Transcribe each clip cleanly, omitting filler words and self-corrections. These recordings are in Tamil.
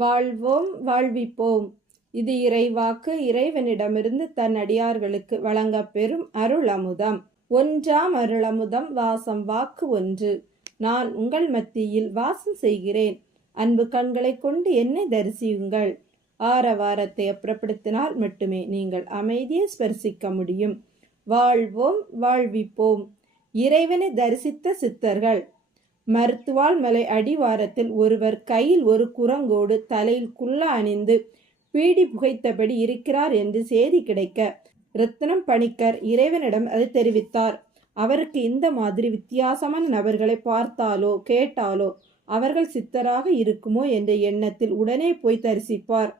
வாழ்வோம் வாழ்விப்போம். இது இறைவாக்கு. இறைவனிடமிருந்து தன் அடியார்களுக்கு வழங்கப் பெறும் அருள் அமுதம். ஒன்றாம் அருளமுதம். வாசம் வாக்கு ஒன்று. நான் உங்கள் மத்தியில் வாசம் செய்கிறேன். அன்பு கண்களை கொண்டு என்னை தரிசியுங்கள். ஆரவாரத்தை அப்புறப்படுத்தினால் மட்டுமே நீங்கள் அமைதியை ஸ்பர்சிக்க முடியும். வாழ்வோம் வாழ்விப்போம். இறைவனை தரிசித்த சித்தர்கள். மருத்துவால் மலை அடிவாரத்தில் ஒருவர் கையில் ஒரு குரங்கோடு தலையில் குல்லா அணிந்து பீடி புகைத்தபடி இருக்கிறார் என்று செய்தி கிடைக்க ரத்தினம் பணிக்கர் இறைவனிடம் அதை தெரிவித்தார். அவருக்கு இந்த மாதிரி வித்தியாசமான நபர்களை பார்த்தாலோ கேட்டாலோ அவர்கள் சித்தராக இருக்குமோ என்ற எண்ணத்தில் உடனே போய் தரிசிப்பார்.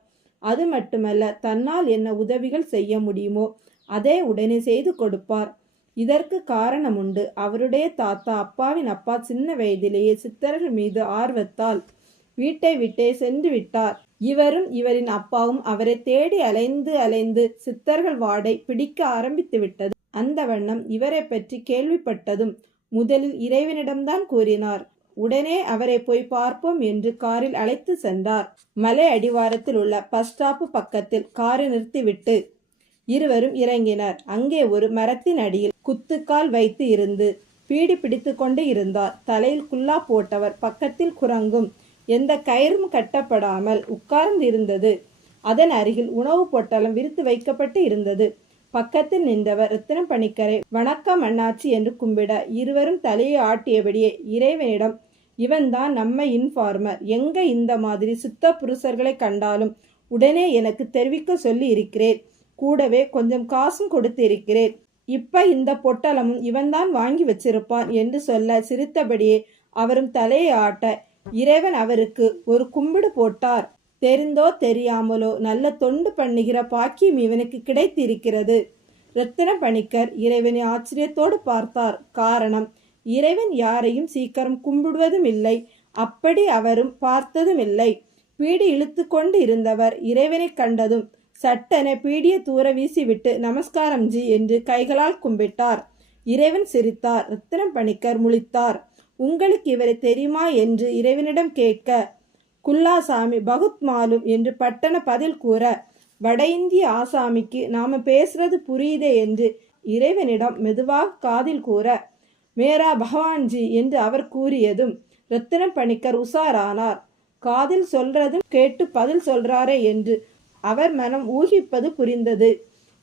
அது மட்டுமல்ல, தன்னால் என்ன உதவிகள் செய்ய முடியுமோ அதை உடனே செய்து கொடுப்பார். இதற்கு காரணம் உண்டு. அவருடைய தாத்தா அப்பாவின் அப்பா சின்ன வயதிலேயே சித்தர்கள் மீது ஆர்வத்தால் வீட்டை விட்டே சென்று விட்டார். இவரும் இவரின் அப்பாவும் அவரை தேடி அலைந்து சித்தர்கள் வாடை பிடிக்க ஆரம்பித்து விட்டது. அந்த வண்ணம் இவரை பற்றி கேள்விப்பட்டதும் முதலில் இறைவனிடம்தான் கூறினார். உடனே அவரை போய் பார்ப்போம் என்று காரில் அழைத்து சென்றார். மலை அடிவாரத்தில் உள்ள பஸ் ஸ்டாப்பு பக்கத்தில் காரை நிறுத்திவிட்டு இருவரும் இறங்கினர். அங்கே ஒரு மரத்தின் அடியில் குத்துக்கால் வைத்து இருந்து பீடி பிடித்து கொண்டு இருந்தார். தலையில் குல்லா போட்டவர் பக்கத்தில் குரங்கும் எந்த கயிறும் கட்டப்படாமல் உட்கார்ந்து இருந்தது. அதன் அருகில் உணவு பொட்டலம் விரித்து வைக்கப்பட்டு இருந்தது. பக்கத்தில் நின்றவர் ரத்தினம் பணிக்கரை வணக்கம் அண்ணாச்சி என்று கும்பிட இருவரும் தலையை ஆட்டியபடியே இறைவனிடம், இவன்தான் நம்ம இன்ஃபார்மர். எங்க இந்த மாதிரி சித்த புருஷர்களை கண்டாலும் உடனே எனக்கு தெரிவிக்க சொல்லி இருக்கிறேன். கூடவே கொஞ்சம் காசும் கொடுத்து இருக்கிறேன். இப்ப இந்த பொட்டலமும் இவன்தான் வாங்கி வச்சிருப்பான் என்று சொல்ல சிரித்தபடியே அவரும் தலையை ஆட்ட இறைவன் அவருக்கு ஒரு கும்பிடு போட்டார். தெரிந்தோ தெரியாமலோ நல்ல தொண்டு பண்ணுகிற பாக்கியம் இவனுக்கு கிடைத்திருக்கிறது. ரத்தின பணிக்கர் இறைவனை ஆச்சரியத்தோடு பார்த்தார். காரணம், இறைவன் யாரையும் சீக்கிரம் கும்பிடுவதும் இல்லை, அப்படி அவரும் பார்த்ததும் இல்லை. பீடி இழுத்து கொண்டு இருந்தவர் இறைவனை கண்டதும் சட்டென பீடிய தூர வீசிவிட்டு நமஸ்காரம் ஜி என்று கைகளால் கும்பிட்டார். இறைவன் சிரித்தார். ரத்தினம் பணிக்கர் முழித்தார். உங்களுக்கு இவரை தெரியுமா என்று இறைவனிடம் கேட்க, குல்லாசாமி பகுத் மாலும் என்று பட்டண பதில் கூற, வட இந்திய ஆசாமிக்கு நாம பேசுறது புரியுதே என்று இறைவனிடம் மெதுவாக காதில் கூற, மேரா பகவான்ஜி என்று அவர் கூறியதும் ரத்தினம் பணிக்கர் உசாரானார். காதில் சொல்றதும் கேட்டு பதில் சொல்றாரே என்று அவர் மனம் ஊகிப்பது புரிந்தது.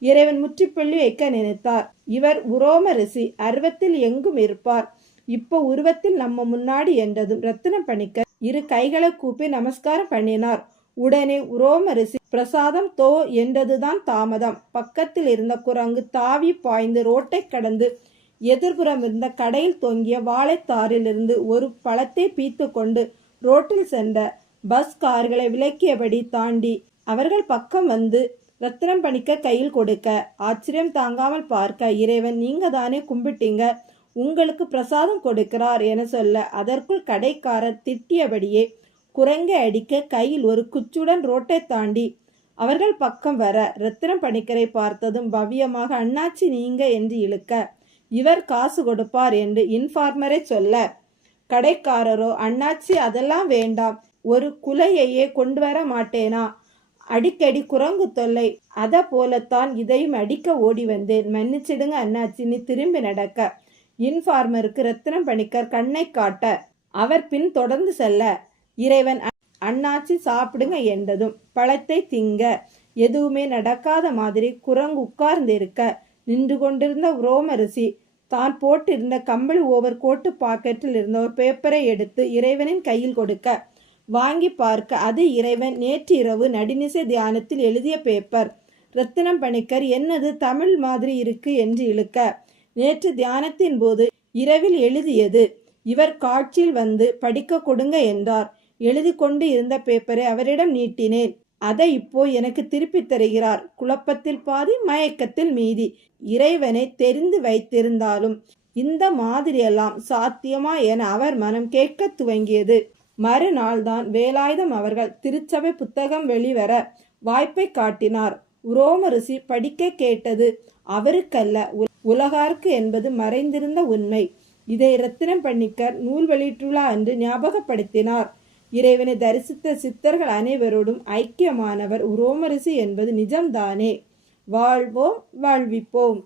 இறைவன் முற்றுப்புள்ளி வைக்க நினைத்தார். இவர் உரோம ரிஷி, அருவத்தில் எங்கும் இருப்பார். இப்போ உருவத்தில் நம்ம முன்னாடி என்றதும் ரத்தினம் பணிக்கர் இரு கைகளை கூப்பி நமஸ்காரம் பண்ணினார். உடனே உரோம ரிஷி பிரசாதம் தோ என்றதுதான் தாமதம். பக்கத்தில் இருந்த குரங்கு தாவி பாய்ந்து ரோட்டை கடந்து எதிர்புறம் இருந்த கடையில் தொங்கிய வாழைத்தாரிலிருந்து ஒரு பழத்தை பீத்து கொண்டு ரோட்டில் சென்ற பஸ் கார்களை விலக்கியபடி தாண்டி அவர்கள் பக்கம் வந்து ரத்தினம் பணிக்கர் கையில் கொடுக்க ஆச்சரியம் தாங்காமல் பார்க்க, இறைவன் நீங்க தானே கும்பிட்டீங்க, உங்களுக்கு பிரசாதம் கொடுக்கிறார் என சொல்ல அதற்குள் கடைக்காரர் திட்டியபடியே குரங்கை அடிக்க கையில் ஒரு குச்சுடன் ரோட்டை தாண்டி அவர்கள் பக்கம் வர ரத்தினம் பணிக்கரை பார்த்ததும் பவ்யமாக அண்ணாச்சி நீங்க என்று இழுக்க, இவர் காசு கொடுப்பார் என்று இன்ஃபார்மரை சொல்ல, கடைக்காரரோ அண்ணாச்சி அதெல்லாம் வேண்டாம், ஒரு குலையையே கொண்டு வர மாட்டேனா, அடிக்கடி குரங்கு தொல்லை, அத போலத்தான் இதையும் அடிக்க ஓடி வந்தேன், மன்னிச்சிடுங்க அண்ணாச்சின்னு திரும்பி நடக்க இன்ஃபார்மருக்கு ரத்தினம் பணிக்கர் கண்ணை காட்ட அவர் பின் தொடர்ந்து செல்ல, இறைவன் அண்ணாச்சி சாப்பிடுங்க என்றதும் பழத்தை திங்க எதுவுமே நடக்காத மாதிரி குரங்கு உட்கார்ந்திருக்க நின்று கொண்டிருந்த உரோம ரிஷி தான் போட்டிருந்த கம்பளி ஓவர் கோட்டு பாக்கெட்டில் இருந்த ஒரு பேப்பரை எடுத்து இறைவனின் கையில் கொடுக்க வாங்கி பார்க்க அது இறைவன் நேற்று இரவு நடுநிசை தியானத்தில் எழுதிய பேப்பர். ரத்தினம் பணிக்கர் என்னது தமிழ் மாதிரி இருக்கு என்று இழுக்க, நேற்று தியானத்தின் போது இரவில் எழுதியது, இவர் காட்சியில் வந்து படிக்க கொடுங்க என்றார். எழுதி கொண்டு இருந்த பேப்பரை அவரிடம் நீட்டினேன். அதை இப்போ எனக்கு திருப்பி தருகிறார். குழப்பத்தில் பாதி மயக்கத்தில் மீதி. இறைவனை தெரிந்து வைத்திருந்தாலும் இந்த மாதிரியெல்லாம் சாத்தியமா என அவர் மனம் கேட்க துவங்கியது. மறுநாள் தான் வேலாயுதம் அவர்கள் திருச்சபை புத்தகம் வெளிவர வாய்ப்பை காட்டினார். உரோம ரிஷி படிக்க கேட்டது அவருக்கல்ல, உலகாருக்கு என்பது மறைந்திருந்த உண்மை. இதை ரத்தினம் பணிக்கர் நூல் வெளியிட்டுள்ளா என்று ஞாபகப்படுத்தினார். இறைவனை தரிசித்த சித்தர்கள் அனைவரோடும் ஐக்கியமானவர் உரோமரிசி என்பது நிஜம்தானே. வாழ்வோம், வாழ்விப்போம்.